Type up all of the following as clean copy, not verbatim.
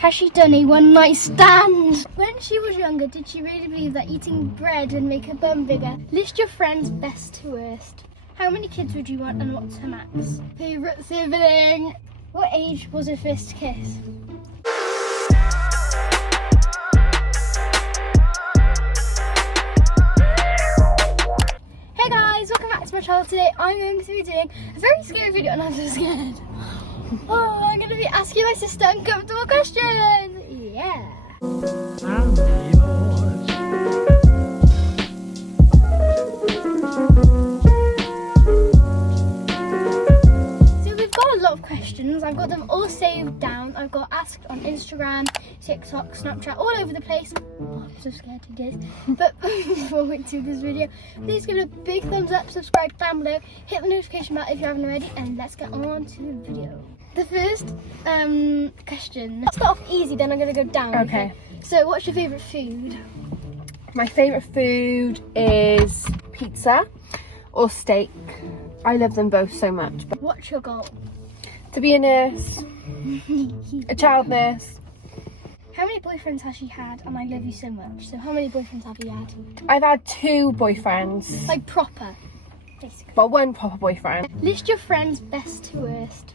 Has she done a one-night stand? When she was younger, did she really believe that eating bread would make her bum bigger? List your friends best to worst. How many kids would you want and what's her max? Favourite sibling? What age was her first kiss? Hey guys, welcome back to my channel. Today I'm going to be doing a very scary video and I'm so scared. Oh, I'm going to be asking my sister uncomfortable questions. Yeah. So we've got a lot of questions. I've got them all saved down. I've got asked on Instagram, TikTok, Snapchat, all over the place. Oh, I'm so scared to do this. But before we do this video, please give it a big thumbs up, subscribe down below, hit the notification bell if you haven't already, and let's get on to the video. The first question. Let's start off easy, then I'm going to go down. Okay. So what's your favourite food? My favourite food is pizza or steak. I love them both so much. But What's your goal? to be a nurse, a child nurse. How many boyfriends has she had? And I love you so much. So how many boyfriends have you had? I've had 2 boyfriends. Like proper, basically. Well, 1 proper boyfriend. List your friends best to worst.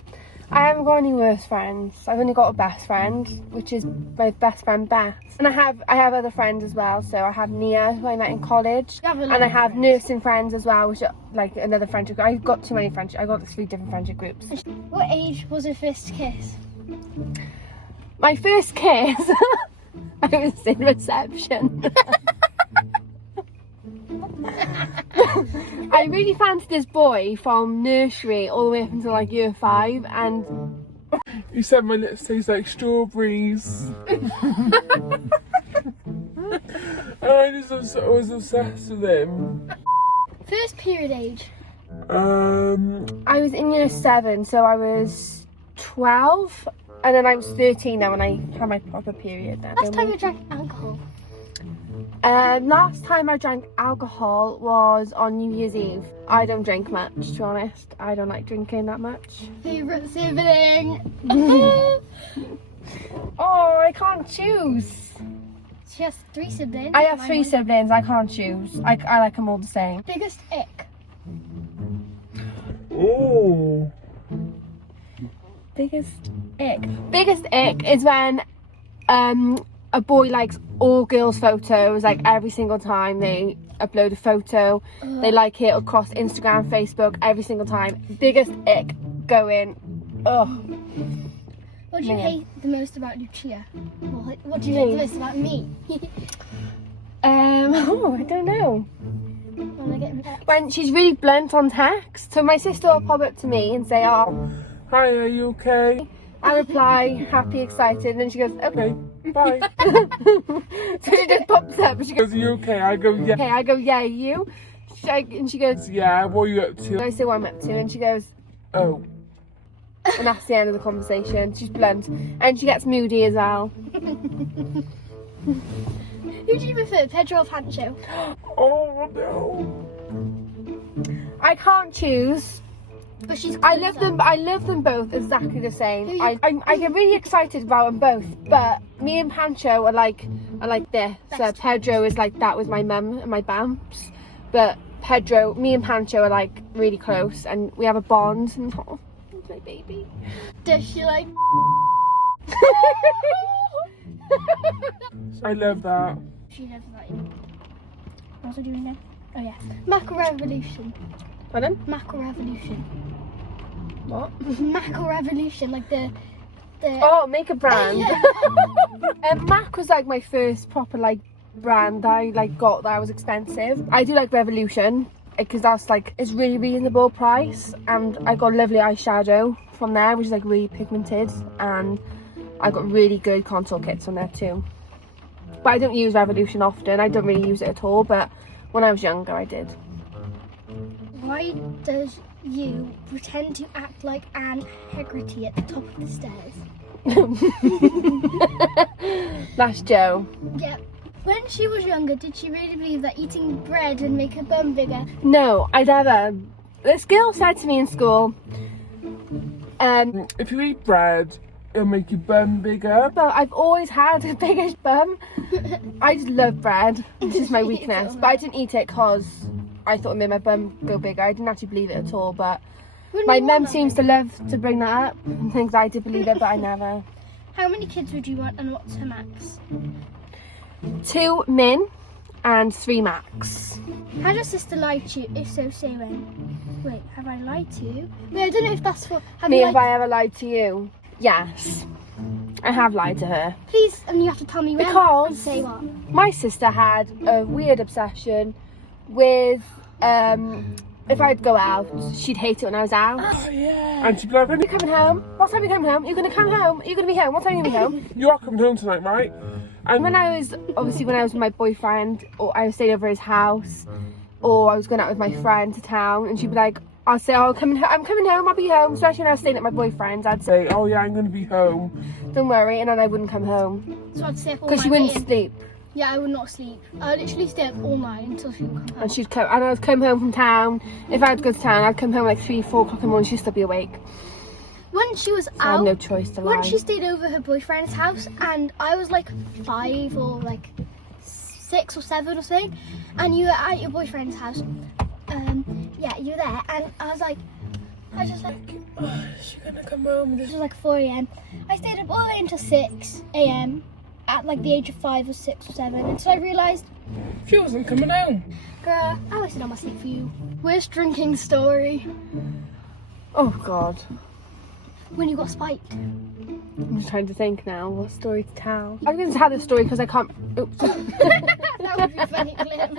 I haven't got any worst friends. I've only got a best friend, which is my best friend Beth. And I have other friends as well. So I have Nia, who I met in college, You have a lot and I of have friends. nursing friends as well, which are like another friendship group. I've got too many friendships. I've got 3 different friendship groups. What age was her first kiss? My first kiss, I was in reception. I really fancied this boy from nursery all the way up until like year 5, and You said my lips taste like strawberries. And I just was obsessed with him. First period age? I was in year 7, so I was 12, and then I was 13 then when I had my proper period. Last time you drank alcohol? Last time I drank alcohol was on New Year's Eve. I don't drink much, to be honest. I don't like drinking that much. Favourite sibling? Oh, I can't choose. She has 3 siblings. I have My 3 one- siblings. I can't choose. I like them all the same. Biggest ick? Oh. Biggest ick. Biggest ick is when a boy likes all girls' photos, like every single time they upload a photo. They like it across Instagram, Facebook, every single time. Biggest ick going. Ugh. What do you Man. hate the most about Luchia? What do you hate the most about me? Oh, I don't know. When I get an ex. When she's really blunt on text. So my sister will pop up to me and say, "Oh," Hi, are you okay? I reply, happy, excited, and then she goes, "Okay." Bye. So she just pops up and she goes, Are you okay? I go, yeah. "Okay." I go, "Yeah, you?" And she goes, Yeah, what are you up to? I say what I'm up to, and she goes, Oh. and that's the end of the conversation. She's blunt, and she gets moody as well. Who do you prefer, Pedro or Pancho? Oh no. I can't choose. But she's I love them. I love them both exactly the same. Who I get really excited about them both. But me and Pancho are like this. So Best Pedro is like that with my mum and my bamps. But me and Pancho are like really close, and we have a bond. And oh, he's my baby. Does she like? I love that. She loves that. What's I doing now? Oh yeah. Mackerel Revolution. Pardon? Mackerel Revolution. What? Mackerel Revolution, like the. Oh, makeup brand. Yeah. Mac was like my first proper like brand that I like got that was expensive. I do like Revolution because that's like it's really reasonable price, and I got lovely eyeshadow from there, which is like really pigmented, and I got really good contour kits from there too. But I don't use Revolution often. I don't really use it at all. But when I was younger, I did. Why does you pretend to act like Anne Hegarty at the top of the stairs? That's Joe. Yeah. When she was younger, did she really believe that eating bread would make her bum bigger? No, I never. This girl said to me in school, If you eat bread, it'll make your bum bigger. But I've always had a biggish bum. I just love bread. This is my weakness. But I didn't eat it because I thought it made my bum go bigger. I didn't actually believe it at all. But my mum seems to love to bring that up and thinks I did believe it, but I never. How many kids would you want and what's her max? 2 min and 3 max. Has your sister lied to you? If so, say when. Wait, have I lied to you? Wait, I don't know if that's for... Have Me, you have I ever lied to you? Yes. I have lied to her. Please, and you have to tell me when. Because and say what. my sister had a weird obsession with if I'd go out, she'd hate it when I was out. Oh yeah. And she'd be like, when You coming home? What time are you coming home? You're gonna come home? Are you gonna be home? What time are you gonna be home? you are coming home tonight, right? And When I was with my boyfriend, or I was staying over his house, or I was going out with my friend to town, and she'd be like, I'll say, oh, I'm coming home, I'll be home. Especially when I was staying at my boyfriend's, I'd say, say, oh yeah, I'm gonna be home. don't worry, and then I wouldn't come home So I'd stay up all because night she wouldn't waiting. sleep. Yeah, I would not sleep. I would literally stay up all night until she would come home. And she'd come, and I'd come home from town. If I had to go to town, I'd come home like 3, 4 o'clock in the morning. She'd still be awake. When she was So I had out, no choice to lie. when she stayed over her boyfriend's house, and I was like 5 or like 6 or 7 or something, and you were at your boyfriend's house. Yeah, you were there, and I was just like, Oh, is she gonna come home? it was like 4 a.m. I stayed up all the way until 6 a.m. at like the age of 5 or 6 or 7, until I realised, She wasn't coming home. girl, I wasted all my sleep for you. Worst drinking story. Oh God, When you got spiked. I'm just trying to think now what story to tell. I'm going to tell this story because I can't. Oops. That would be a funny clip.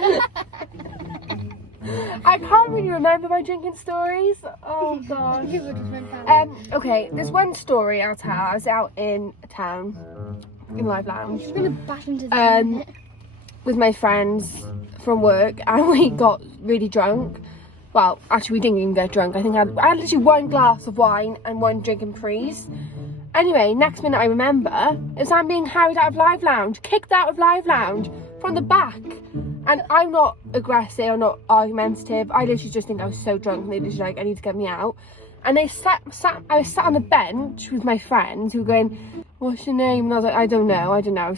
I can't really remember my drinking stories. Oh God. You would have went down. Okay, there's one story I'll tell. I was out in a town, in Live Lounge, I'm gonna bash into the um, with my friends from work, and we got really drunk. Well, actually, we didn't even get drunk. I think I had literally 1 glass of wine and 1 drink in Prees. Anyway, next minute I remember is I'm being carried out of Live Lounge, kicked out of Live Lounge from the back. And I'm not aggressive, I'm not argumentative. I literally just think I was so drunk and they literally like, I need to get me out. And they I was sat on a bench with my friends who were going, what's your name? And I was like, I don't know. I think I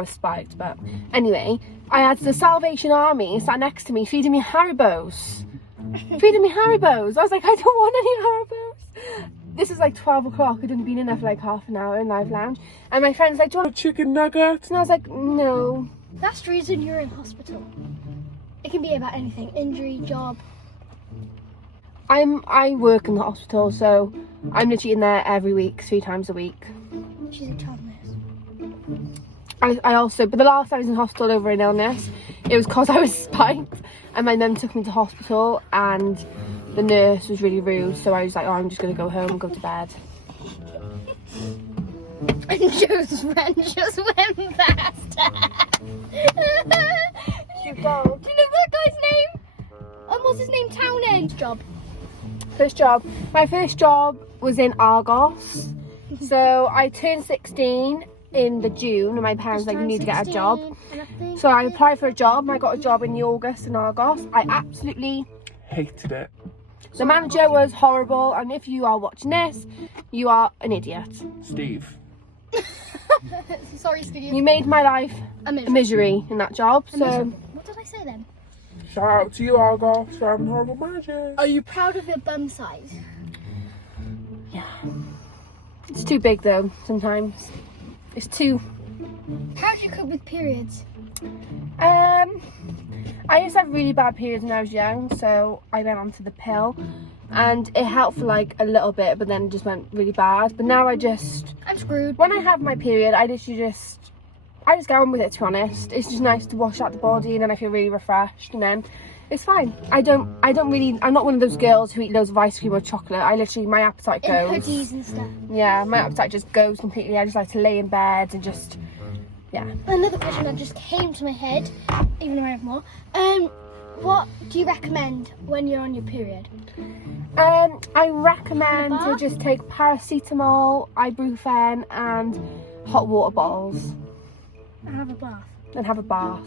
was spiked, but anyway, I had the Salvation Army sat next to me feeding me Haribos. I was like, I don't want any Haribos. This is like 12 o'clock. I'd only been in there for like half an hour in Live Lounge. And my friend's like, do you want Chicken nuggets. And I was like, no. That's the reason you're in hospital. It can be about anything, injury, job. I work in the hospital, so I'm literally in there every week, 3 times a week. She's a child nurse. I also, but the last time I was in hospital over an illness, it was because I was spiked, and my mum took me to hospital, and the nurse was really rude, so I was like, oh, I'm just going to go home and go to bed. And Joe's friend just went past. Cute dog. Do you know that guy's name? What's his name? Townend. Job. First job. My first job was in Argos. So I turned 16 in the June, and my parents were like, you need to get a job. So I applied for a job, and I got a job in the August in Argos. I absolutely Hated it. The manager was horrible, and if you are watching this, you are an idiot. Steve. Sorry, Steve. You made my life A a miserable. misery in that job, so What did I say then? Shout out to you, Argos, for having horrible managers. Are you proud of your bum size? yeah. It's too big though, sometimes. It's too... How do you cope with periods? I used to have really bad periods when I was young, so I went onto the pill, and it helped for like a little bit, but then it just went really bad. But now I'm screwed. when I have my period, I literally just get on with it, to be honest. It's just nice to wash out the body, and then I feel really refreshed, and then it's fine. I'm not one of those girls who eat loads of ice cream or chocolate. I literally, my appetite In goes. hoodies and stuff. Yeah, my appetite just goes completely. I just like to lay in bed and just, yeah. Another question that just came to my head, even though I have more. What do you recommend when you're on your period? I recommend to bath? just take paracetamol, ibuprofen, and hot water bottles, I have a bath. and have a bath.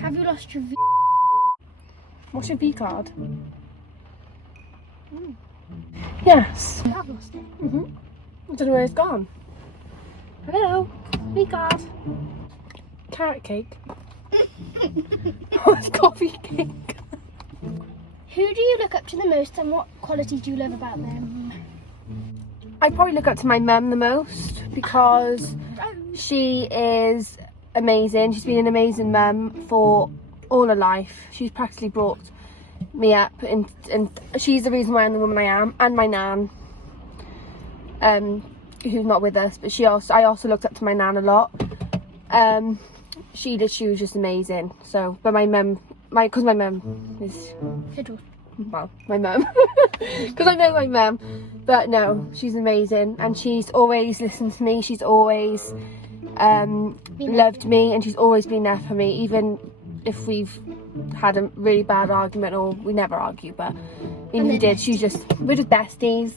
Have you lost your V? What's your V card? Yes. You have lost it. I don't know where it's gone. Hello? Hey, God. Carrot cake. Oh, it's coffee cake. Who do you look up to the most and what qualities do you love about them? I probably look up to my mum the most because she is amazing. She's been an amazing mum for all her life. She's practically brought me up and she's the reason why I'm the woman I am, and my nan, who's not with us, but I also looked up to my nan a lot. She was just amazing. So, but because my mum is, well, my mum, because I know my mum, but no, she's amazing, and she's always listened to me. She's always loved me, and she's always been there for me, even if we've had a really bad argument, or we never argue, but even if we did, we're just besties.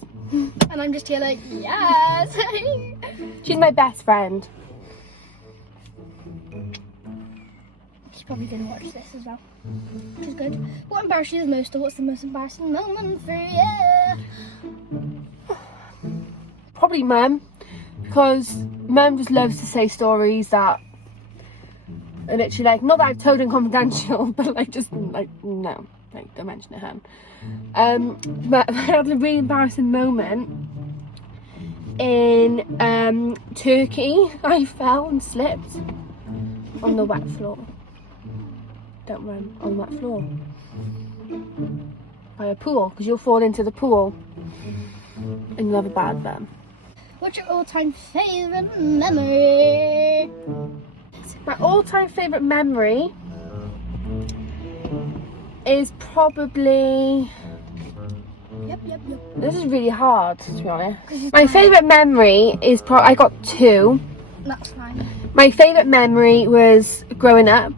And I'm just here like, yes. She's my best friend. She's probably gonna watch this as well, which is good. What embarrasses you the most, or what's the most embarrassing moment for you? Probably mum, because mum just loves to say stories that are literally like, not that I've told them confidential, but like just like, no, like don't mention it, hun. But I had a really embarrassing moment in Turkey. I fell and slipped on the wet floor. Don't run on the wet floor. By a pool, because you'll fall into the pool and you'll have a bad burn. What's your all-time favourite memory? My all-time favourite memory is probably... Yep. This is really hard, to be honest. My favourite memory is I got two. That's fine. My favourite memory was growing up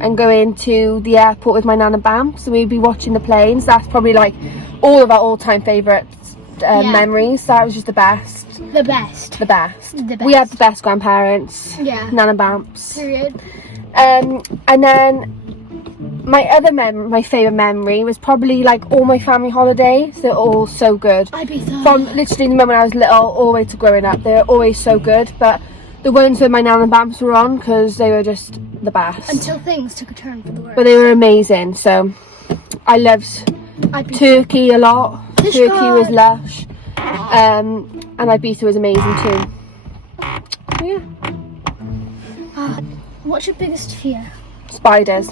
and going to the airport with my nan and Bam. So we'd be watching the planes. That's probably like all of our all-time favourites memories. That was just the best. The best. We had the best grandparents. Yeah. Nan and Bamps. Period. And then my favourite memory was probably like all my family holidays. They're all so good. From literally the moment I was little all the way to growing up, they're always so good. But the ones with my nan and Bamps were on because they were just the best. Until things took a turn for the worse. But they were amazing. So I loved Turkey a lot. Turkey was lush. And Ibiza was amazing too. So, yeah. What's your biggest fear? Spiders.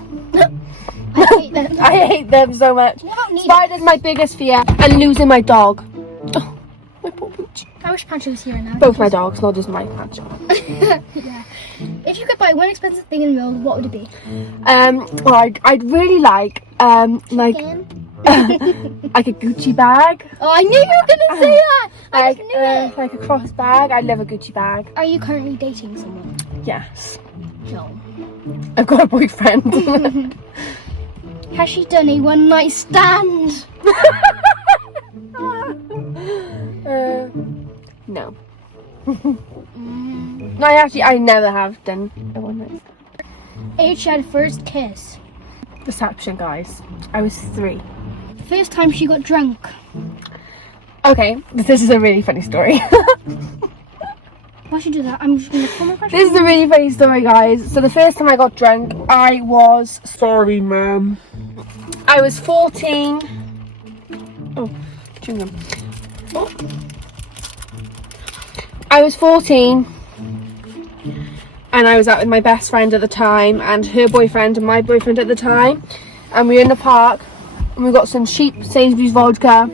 I hate them. I hate them so much. What about Spiders my biggest fear, and losing my dog. Oh, my poor Pooch. I wish Pancho was here now. Both my dogs, not just my Pancho. Yeah. If you could buy one expensive thing in the world, what would it be? Well, I'd really like like a Gucci bag. Oh, I knew you were gonna say that. I just knew it. Like a cross bag. I love a Gucci bag. Are you currently dating someone? Yes. No. I've got a boyfriend. Has she done a one night stand? No. No, I never have done a one night stand. Age she had first kiss. Deception, guys. I was 3. First time she got drunk. Okay, this is a really funny story. Why should you do that? I'm just gonna call my crush. This is a really funny story, guys. So the first time I got drunk, I was... Sorry, ma'am. I was 14. Oh, chewing gum. Oh. I was 14. And I was out with my best friend at the time, and her boyfriend and my boyfriend at the time. And we were in the park, and we got some cheap Sainsbury's vodka.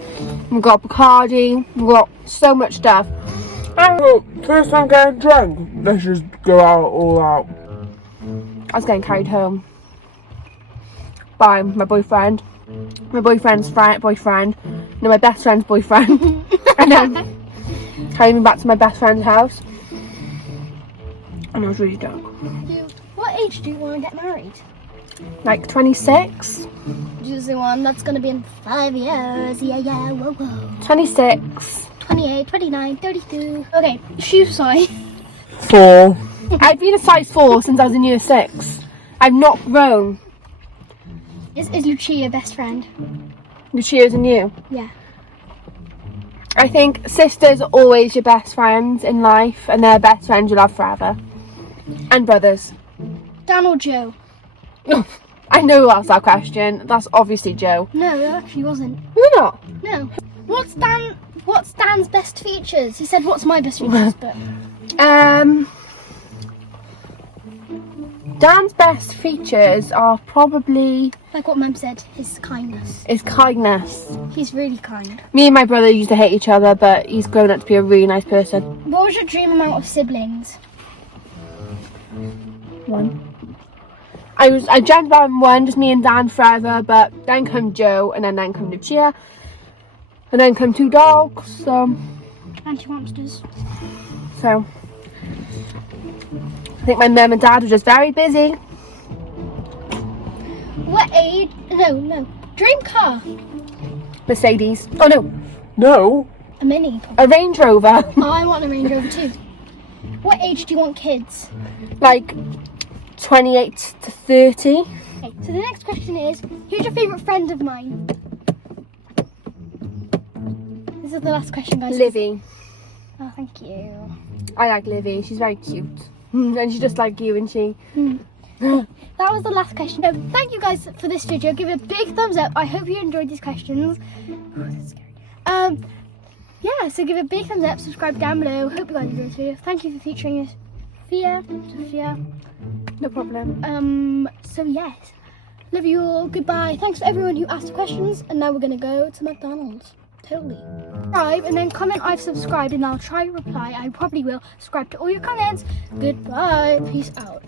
We got Bacardi. We got so much stuff. Look, first time getting drunk. Let's just go out all out. I was getting carried home by my boyfriend, my boyfriend's boyfriend, no, my best friend's boyfriend, and then carried me back to my best friend's house, and I was really drunk. What age do you want to get married? Like 26. Choose the one that's gonna be in 5 years. Yeah, whoa. 26. 28, 29, 32. Okay, shoe size. 4. I've been a size 4 since I was in year 6. I've not grown. Is Luchia your best friend? Luchia's and you. Yeah. I think sisters are always your best friends in life, and they're best friends you'll have forever. And brothers. Dan or Joe? I know who asked that question. That's obviously Joe. No, it actually wasn't. Why not? No. What's Dan's best features? He said, what's my best features? But Dan's best features are probably like what Mum said, his kindness. his kindness. He's really kind. Me and my brother used to hate each other, but he's grown up to be a really nice person. What was your dream amount of siblings? 1. I dreamt about 1, just me and Dan forever, but then come Joe, and then come Luchia, and then come 2 dogs, so Anti-monsters. I think my mum and dad were just very busy. What age? No. Dream car? Mercedes. Oh no, No. A Mini. a Range Rover. Oh, I want a Range Rover too. What age do you want kids? Like 28 to 30. Okay, so the next question is, who's your favourite friend of mine? This is the last question, guys. Livy. Oh, thank you. I like Livy. She's very cute. And she's just like you, isn't she? That was the last question. So, thank you guys for this video. Give it a big thumbs up. I hope you enjoyed these questions. Oh, that's scary. Yeah, so give it a big thumbs up. Subscribe down below. Hope you guys enjoyed this video. Thank you for featuring us, Sophia. No problem. So yes, love you all. Goodbye. Thanks for everyone who asked the questions. And now we're gonna go to McDonald's. Totally. Subscribe and then comment I've subscribed and I'll try to reply. I probably will. Subscribe to all your comments. Goodbye. Peace out.